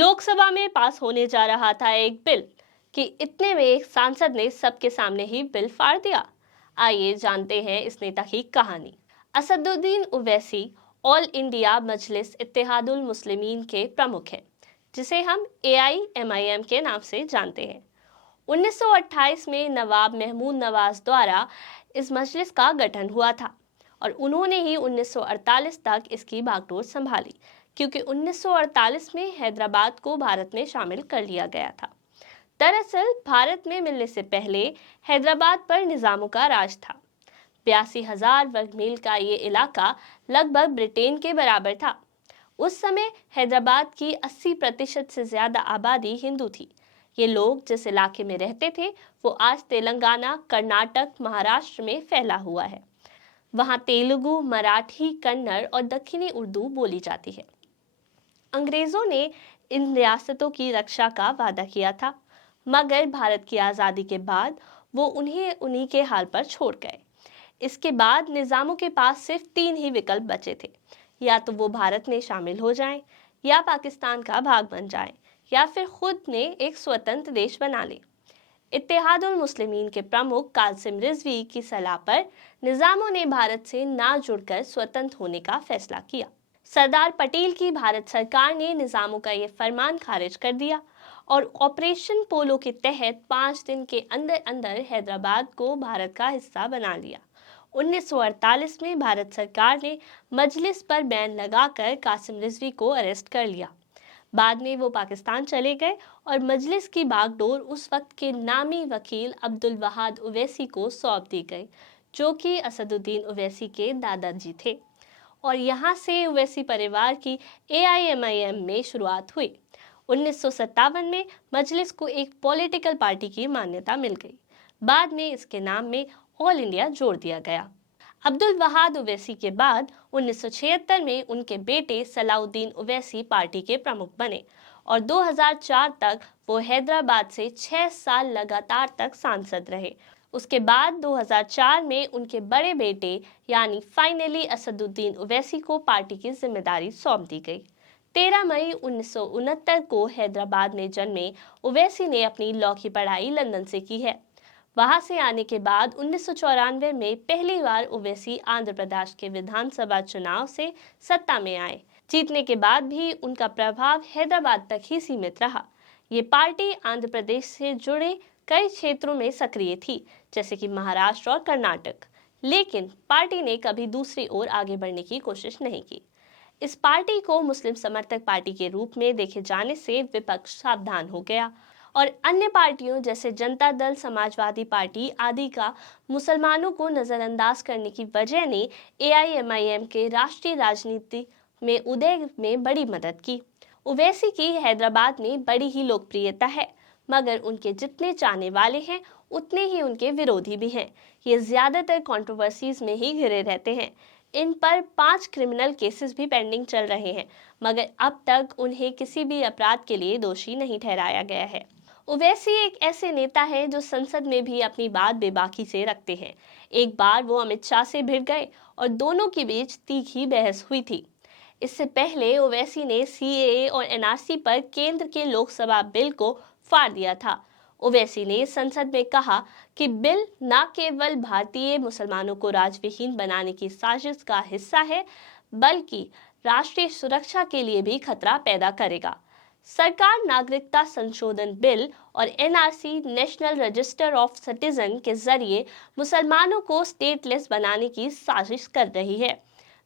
लोकसभा में पास होने जा रहा था एक बिल कि इतने में एक सांसद ने सबके सामने ही बिल फाड़ दिया। आइए जानते हैं इस नेता की कहानी। असदुद्दीन ओवैसी ऑल इंडिया मजलिस इत्तेहादुल मुस्लिमीन के प्रमुख हैं, जिसे हम AIMIM के नाम से जानते हैं। 1928 में नवाब महमूद नवाज द्वारा इस मजलिस का गठन हुआ था और उन्होंने ही 1948 तक इसकी बागडोर संभाली, क्योंकि 1948 में हैदराबाद को भारत में शामिल कर लिया गया था। दरअसल भारत में मिलने से पहले हैदराबाद पर निजामों का राज था। 82,000 वर्ग मील का ये इलाका लगभग ब्रिटेन के बराबर था। उस समय हैदराबाद की 80% से ज्यादा आबादी हिंदू थी। ये लोग जिस इलाके में रहते थे वो आज तेलंगाना, कर्नाटक, महाराष्ट्र में फैला हुआ है। वहाँ तेलुगु, मराठी, कन्नड़ और दक्षिणी उर्दू बोली जाती है। अंग्रेजों ने इन रियासतों की रक्षा का वादा किया था, मगर भारत की आज़ादी के बाद वो उन्हें उन्हीं के हाल पर छोड़ गए। इसके बाद निज़ामों के पास सिर्फ 3 ही विकल्प बचे थे, या तो वो भारत में शामिल हो जाएं, या पाकिस्तान का भाग बन जाएं, या फिर खुद ने एक स्वतंत्र देश बना ले। इत्तेहादुल मुस्लिमीन के प्रमुख कासिम रिजवी की सलाह पर निज़ामों ने भारत से ना जुड़कर स्वतंत्र होने का फैसला किया। सरदार पटेल की भारत सरकार ने निज़ामों का ये फरमान खारिज कर दिया और ऑपरेशन पोलो के तहत 5 दिन के अंदर अंदर हैदराबाद को भारत का हिस्सा बना लिया। 1948 में भारत सरकार ने मजलिस पर बैन लगाकर कासिम रिजवी को अरेस्ट कर लिया। बाद में वो पाकिस्तान चले गए और मजलिस की बागडोर उस वक्त के नामी वकील अब्दुल वहाद ओवैसी को सौंप दी गई, जो कि असदुद्दीन ओवैसी के दादाजी थे। और यहाँ से ओवैसी परिवार की AIMIM में शुरुआत हुई। 1957 में मजलिस को एक पॉलिटिकल पार्टी की मान्यता मिल गई। बाद में इसके नाम में ऑल इंडिया जोड़ दिया गया। अब्दुल वहाद ओवैसी के बाद 1976 में उनके बेटे सलाउद्दीन ओवैसी पार्टी के प्रमुख बने और 2004 तक वो हैदराबाद से 6 साल लगातार तक सांसद रहे। उसके बाद 2004 में उनके बड़े बेटे यानी फाइनली असदुद्दीन ओवैसी को पार्टी की जिम्मेदारी सौंप दी गई। 13 मई 1969 को हैदराबाद में जन्मे ओवैसी ने अपनी लॉ की पढ़ाई लंदन से की है। वहां से आने के बाद 1994 में पहली बार ओवैसी आंध्र प्रदेश के विधानसभा चुनाव से सत्ता में आए। जीतने के बाद भी उनका प्रभाव हैदराबाद तक ही सीमित रहा। ये पार्टी आंध्र प्रदेश से जुड़े कई क्षेत्रों में सक्रिय थी, जैसे कि महाराष्ट्र और कर्नाटक, लेकिन पार्टी ने कभी दूसरी ओर आगे बढ़ने की कोशिश नहीं की। इस पार्टी को मुस्लिम समर्थक पार्टी के रूप में देखे जाने से विपक्ष सावधान हो गया और अन्य पार्टियों जैसे जनता दल, समाजवादी पार्टी आदि का मुसलमानों को नजरअंदाज करने की वजह ने AIMIM के राष्ट्रीय राजनीति में उदय में बड़ी मदद की। ओवैसी की हैदराबाद में बड़ी ही लोकप्रियता है, मगर उनके जितने चाहने वाले हैं उतने ही उनके विरोधी भी हैं। ये ज्यादातर कंट्रोवर्सीज में ही घिरे रहते हैं। इन पर 5 क्रिमिनल केसेस भी पेंडिंग चल रहे हैं, मगर अब तक उन्हें किसी भी अपराध के लिए दोषी नहीं ठहराया गया है। ओवैसी एक ऐसे नेता हैं जो संसद में भी अपनी बात बेबाकी से रखते हैं। एक बार वो अमित शाह से भिड़ गए और दोनों के बीच तीखी बहस हुई थी। इससे पहले ओवैसी ने CAA और NRC पर केंद्र के लोकसभा बिल को फाड़ दिया था। ओवैसी ने संसद में कहा कि बिल न केवल भारतीय मुसलमानों को राज्यविहीन बनाने की साजिश का हिस्सा है, बल्कि राष्ट्रीय सुरक्षा के लिए भी खतरा पैदा करेगा। सरकार नागरिकता संशोधन बिल और NRC national register of citizen के जरिए मुसलमानों को स्टेटलेस बनाने की साजिश कर रही है।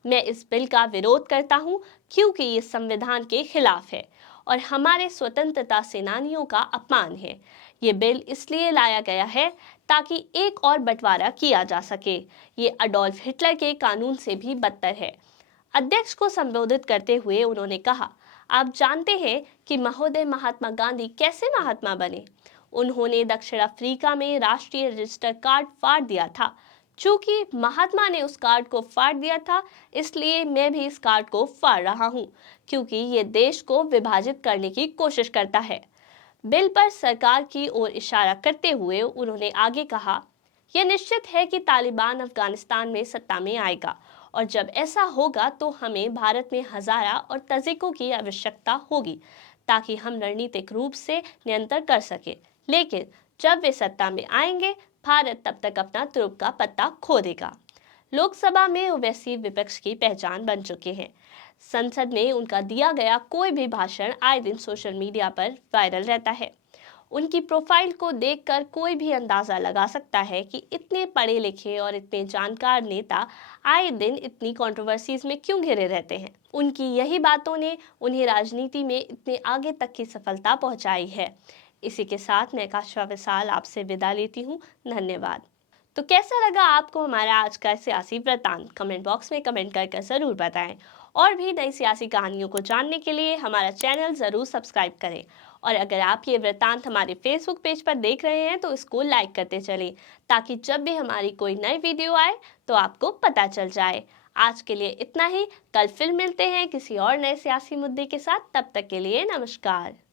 मैं इस बिल का विरोध करता हूं, क्योंकि ये संविधान के खिलाफ है और हमारे स्वतंत्रता सेनानियों का अपमान है। ये बिल इसलिए लाया गया है ताकि एक और बंटवारा किया जा सके। ये अडोल्फ हिटलर के कानून से भी बदतर है। अध्यक्ष को संबोधित करते हुए उन्होंने कहा, आप जानते हैं कि महोदय महात्मा गांधी कैसे महात्मा बने? उन्होंने दक्षिण अफ्रीका में राष्ट्रीय रजिस्टर कार्ड फाड़ दिया था। चूंकि महात्मा ने उस कार्ड को फाड़ दिया था, इसलिए मैं भी इस कार्ड को फाड़ रहा हूं, क्योंकि ये देश को विभाजित करने की कोशिश करता है। बिल पर सरकार की ओर इशारा करते हुए उन्होंने आगे कहा, यह निश्चित है कि तालिबान अफगानिस्तान में सत्ता में आएगा और जब ऐसा होगा तो हमें भारत में हज़ारा और तजिकों की आवश्यकता होगी ताकि हम रणनीतिक रूप से नियंत्रण कर सके। लेकिन जब वे सत्ता में आएंगे, भारत तब तक अपना तुरुप का पत्ता खो देगा। लोकसभा में ओवैसी विपक्ष की पहचान बन चुके हैं। संसद में उनका दिया गया कोई भी भाषण आए दिन सोशल मीडिया पर वायरल रहता है। उनकी प्रोफाइल को देखकर कोई भी अंदाजा लगा सकता है कि इतने पढ़े लिखे और इतने जानकार नेता आए दिन इतनी कंट्रोवर्सीज में क्यों घिरे रहते हैं। उनकी यही बातों ने उन्हें राजनीति में इतने आगे तक की सफलता पहुंचाई है। इसी के साथ मैं काशवा विशाल आपसे विदा लेती हूँ। धन्यवाद। तो कैसा लगा आपको हमारा आज का सियासी वृत्तांत? कमेंट बॉक्स में कमेंट कर जरूर बताएं। और भी नई सियासी कहानियों को जानने के लिए हमारा चैनल जरूर सब्सक्राइब करें। और अगर आप ये वृत्तांत हमारे फेसबुक पेज पर देख रहे हैं तो इसको लाइक करते चलें, ताकि जब भी हमारी कोई नई वीडियो आए तो आपको पता चल जाए। आज के लिए इतना ही। कल फिर मिलते हैं किसी और नए सियासी मुद्दे के साथ। तब तक के लिए नमस्कार।